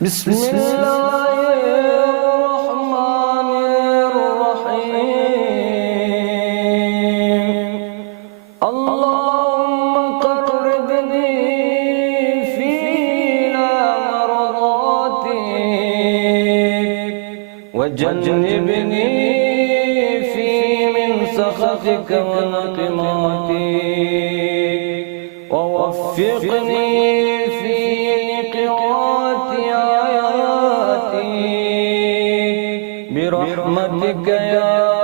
بسم الله الرحمن الرحيم اللهم قربني فينا مرضاتك وجنبني في من سخطك ونقماتك ووفقني في قراءة آياتك برحمتك يا